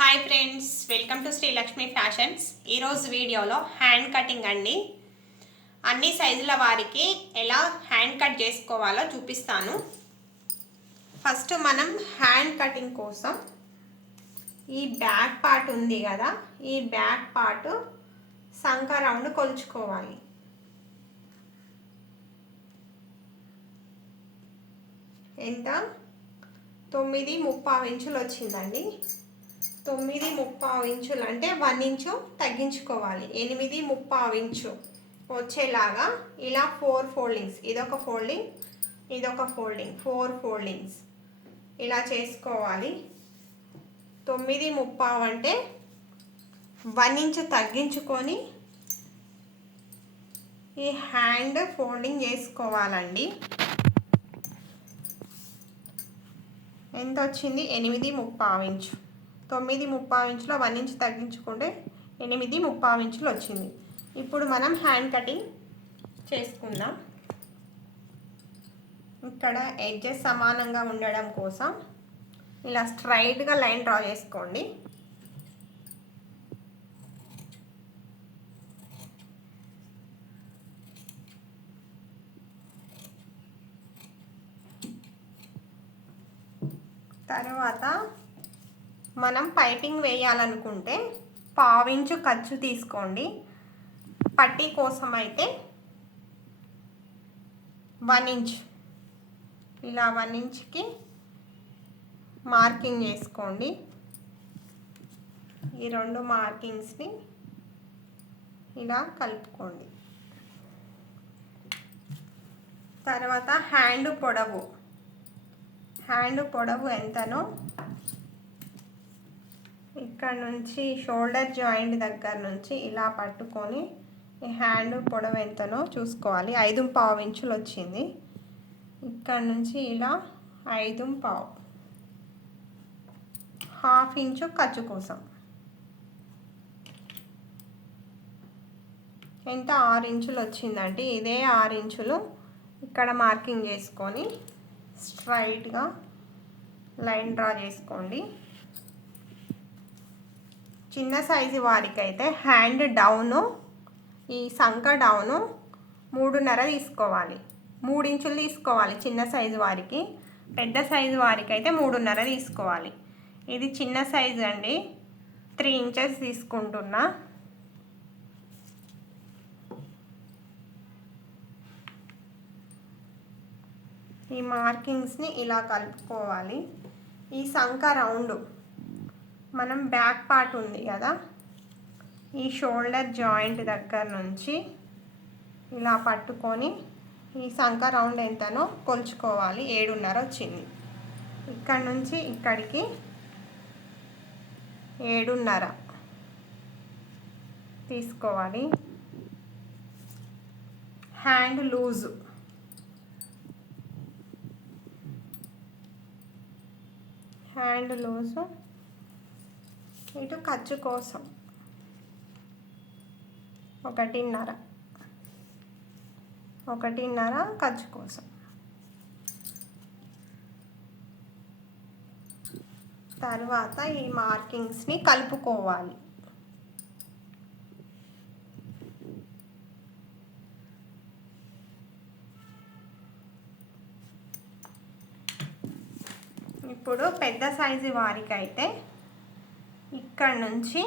Hi friends, welcome to Srilakshmi fashions. ఈరోజు వీడియోలో hand cutting అండి. అన్ని సైజుల వారికి ఎలా హ్యాండ్ కట్ చేసుకోవాలో చూపిస్తాను. ఫస్ట్ మనం హ్యాండ్ కటింగ్ కోసం ఈ బ్యాక్ పార్ట్ ఉంది కదా, ఈ బ్యాక్ పార్ట్ సంక రౌండ్ కొలుచుకోవాలి. ఎంత 9.35 ఇంచులు వచ్చిందండి. 9.35 ఇంచులు అంటే 1 ఇంచు తగ్గించుకోవాలి. 8.35 ఇంచు వచ్చేలాగా ఇలా 4 ఫోల్డింగ్స్, ఇదొక ఫోల్డింగ్, ఇదొక ఫోల్డింగ్, 4 ఫోల్డింగ్స్ ఇలా చేసుకోవాలి. 9.35 అంటే 1 ఇంచు తగ్గించుకొని ఈ హ్యాండ్ ఫోల్డింగ్ చేసుకోవాలండి. ఎంత వచ్చింది? 8.35 ఇంచు. 9.35 ఇంచులో 1 ఇంచు తగ్గించుకుంటే 8.35 ఇంచులు వచ్చింది. ఇప్పుడు మనం హ్యాండ్ కటింగ్ చేసుకుందాం. ఇక్కడ ఎడ్జెస్ సమానంగా ఉండడం కోసం ఇలా స్ట్రైట్గా లైన్ డ్రా చేసుకోండి. తర్వాత మనం పైపింగ్ వేయాలనుకుంటే 1/2 ఇంచు ఖర్చు తీసుకోండి. పట్టీ కోసం అయితే 1 ఇంచ్, ఇలా 1 ఇంచ్కి మార్కింగ్ చేసుకోండి. ఈ 2 మార్కింగ్స్ని ఇలా కలుపుకోండి. తర్వాత హ్యాండ్ పొడవు ఎంతనో ఇక్కడ నుంచి షోల్డర్ జాయింట్ దగ్గర నుంచి ఇలా పట్టుకొని ఈ హ్యాండ్ పొడవు ఎంతనో చూసుకోవాలి. 5.25 ఇంచులు వచ్చింది. ఇక్కడ నుంచి ఇలా 5.25, 1/2 ఇంచు ఖర్చు కోసం ఎంత 6 ఇంచులు వచ్చిందండి. ఇదే 6 ఇంచులు ఇక్కడ మార్కింగ్ చేసుకొని స్ట్రైట్గా లైన్ డ్రా చేసుకోండి. చిన్న సైజు వారికి అయితే హ్యాండ్ డౌను, ఈ సంక డౌను 3.5 తీసుకోవాలి. 3 ఇంచులు తీసుకోవాలి చిన్న సైజు వారికి. పెద్ద సైజు వారికి అయితే 3.5 తీసుకోవాలి. ఇది చిన్న సైజు అండి, 3 ఇంచెస్ తీసుకుంటున్నా. ఈ మార్కింగ్స్ని ఇలా కలుపుకోవాలి. ఈ సంక రౌండ్ మనం బ్యాక్ పార్ట్ ఉంది కదా, ఈ షోల్డర్ జాయింట్ దగ్గర నుంచి ఇలా పట్టుకొని ఈ సంక రౌండ్ ఎంతనో కొలుచుకోవాలి. 7.5 వచ్చింది. ఇక్కడ నుంచి ఇక్కడికి 7.5 తీసుకోవాలి. హ్యాండ్ లూజు ఇటు ఖర్చు కోసం 1.5 ఖర్చు కోసం. తర్వాత ఈ మార్కింగ్స్ని కలుపుకోవాలి. ఇప్పుడు పెద్ద సైజు వారికి అయితే ఇక్కడ నుంచి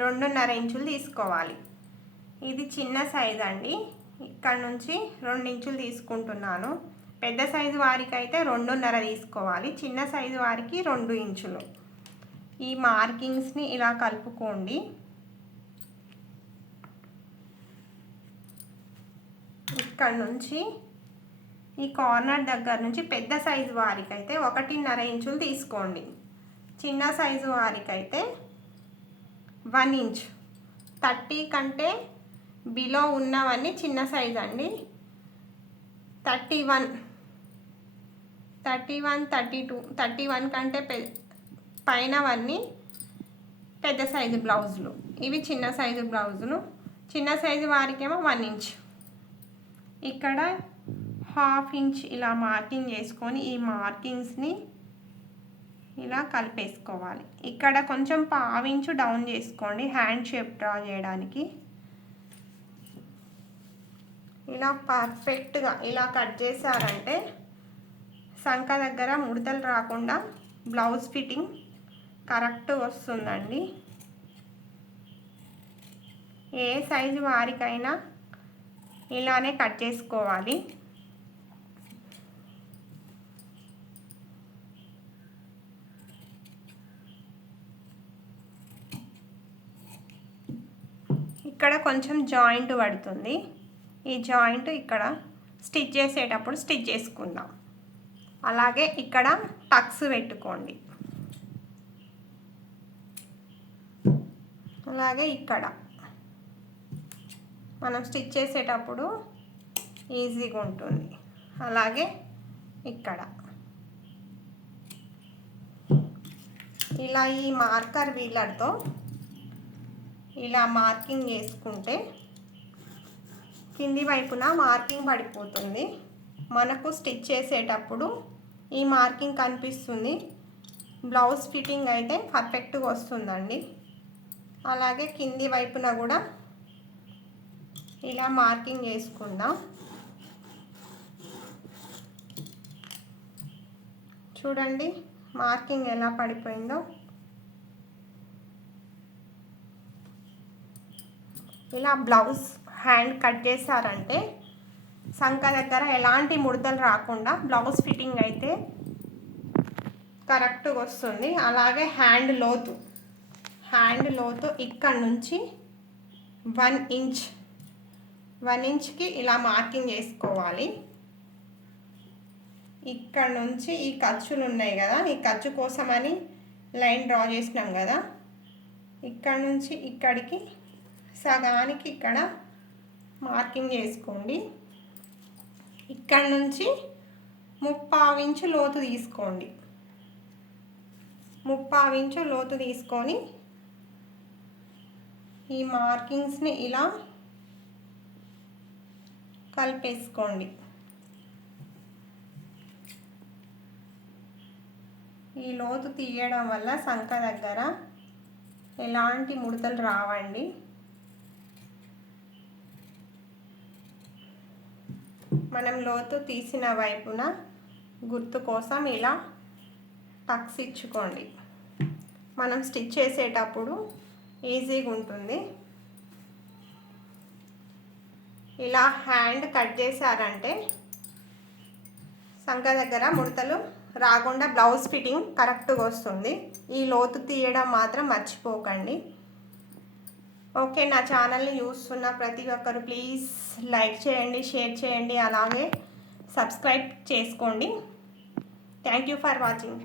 2.5 ఇంచులు తీసుకోవాలి. ఇది చిన్న సైజు అండి, ఇక్కడ నుంచి 2 ఇంచులు తీసుకుంటున్నాను. పెద్ద సైజు వారికి అయితే 2.5 తీసుకోవాలి. చిన్న సైజు వారికి 2 ఇంచులు. ఈ మార్కింగ్స్ని ఇలా కలుపుకోండి. ఇక్కడ నుంచి ఈ కార్నర్ దగ్గర నుంచి పెద్ద సైజు వారికి అయితే 1.5 ఇంచులు తీసుకోండి. చిన్న సైజు వారికి అయితే 1 ఇంచ్. 30 కంటే బిలో ఉన్నవన్నీ చిన్న సైజు అండి. 31, 32, 31 కంటే పైనవన్నీ పెద్ద సైజు బ్లౌజులు. ఇవి చిన్న సైజు బ్లౌజులు. చిన్న సైజు వారికేమో 1 ఇంచ్. ఇక్కడ 1/2 ఇంచ్ ఇలా మార్కింగ్ చేసుకొని ఈ మార్కింగ్స్ని ఇలా కలిపేసుకోవాలి. ఇక్కడ కొంచెం పావించు డౌన్ చేసుకోండి హ్యాండ్ షేప్ డ్రా చేయడానికి. ఇలా పర్ఫెక్ట్గా ఇలా కట్ చేశారంటే సంక దగ్గర ముడతలు రాకుండా బ్లౌజ్ ఫిట్టింగ్ కరెక్ట్ వస్తుందండి. ఏ సైజు వారికైనా ఇలానే కట్ చేసుకోవాలి. ఇక్కడ కొంచెం జాయింట్ పడుతుంది. ఈ జాయింట్ ఇక్కడ స్టిచ్ చేసేటప్పుడు స్టిచ్ చేసుకుందాం. అలాగే ఇక్కడ టక్స్ పెట్టుకోండి. అలాగే ఇక్కడ మనం స్టిచ్ చేసేటప్పుడు ఈజీగా ఉంటుంది. అలాగే ఇక్కడ ఇలా ఈ మార్కర్ వీలర్తో ఇలా మార్కింగ్ చేసుకుంటే కింది వైపున మార్కింగ్ పడిపోతుంది. మనకు స్టిచ్ చేసేటప్పుడు ఈ మార్కింగ్ కనిపిస్తుంది. బ్లౌజ్ ఫిట్టింగ్ అయితే పర్ఫెక్ట్గా వస్తుందండి. అలాగే కింది వైపున కూడా ఇలా మార్కింగ్ చేసుకుందాం. చూడండి మార్కింగ్ ఎలా పడిపోయిందో. ఇలా బ్లౌజ్ హ్యాండ్ కట్ చేశారంటే సంక దగ్గర ఎలాంటి ముడతలు రాకుండా బ్లౌజ్ ఫిట్టింగ్ అయితే కరెక్ట్గా వస్తుంది. అలాగే హ్యాండ్ లోతు ఇక్కడ నుంచి 1 ఇంచ్కి ఇలా మార్కింగ్ చేసుకోవాలి. ఇక్కడ నుంచి ఈ ఖర్చులు ఉన్నాయి కదా, ఈ ఖర్చు కోసమని లైన్ డ్రా చేసినాం కదా, ఇక్కడ నుంచి ఇక్కడికి సగానికి ఇక్కడ మార్కింగ్ చేసుకోండి. ఇక్కడ నుంచి 3/4 ఇంచు లోతు తీసుకోండి. 3/4 ఇంచు లోతు తీసుకొని ఈ మార్కింగ్స్ని ఇలా కలిపేసుకోండి. ఈ లోతు తీయడం వల్ల సంక దగ్గర ఎలాంటి ముడతలు రావండి. మనం లోతు తీసిన వైపున గుర్తు కోసం ఇలా టక్స్ ఇచ్చుకోండి. మనం స్టిచ్ చేసేటప్పుడు ఈజీగా ఉంటుంది. ఇలా హ్యాండ్ కట్ చేశారంటే సంక దగ్గర ముడతలు రాకుండా బ్లౌజ్ ఫిట్టింగ్ కరెక్ట్గా వస్తుంది. ఈ లోతు తీయడం మాత్రం మర్చిపోకండి. ఓకే, నా ఛానల్ని చూస్తున్న ప్రతి ఒక్కరు ప్లీజ్ లైక్ చేయండి, షేర్ చేయండి, అలాగే సబ్స్క్రైబ్ చేసుకోండి. Thank you for watching.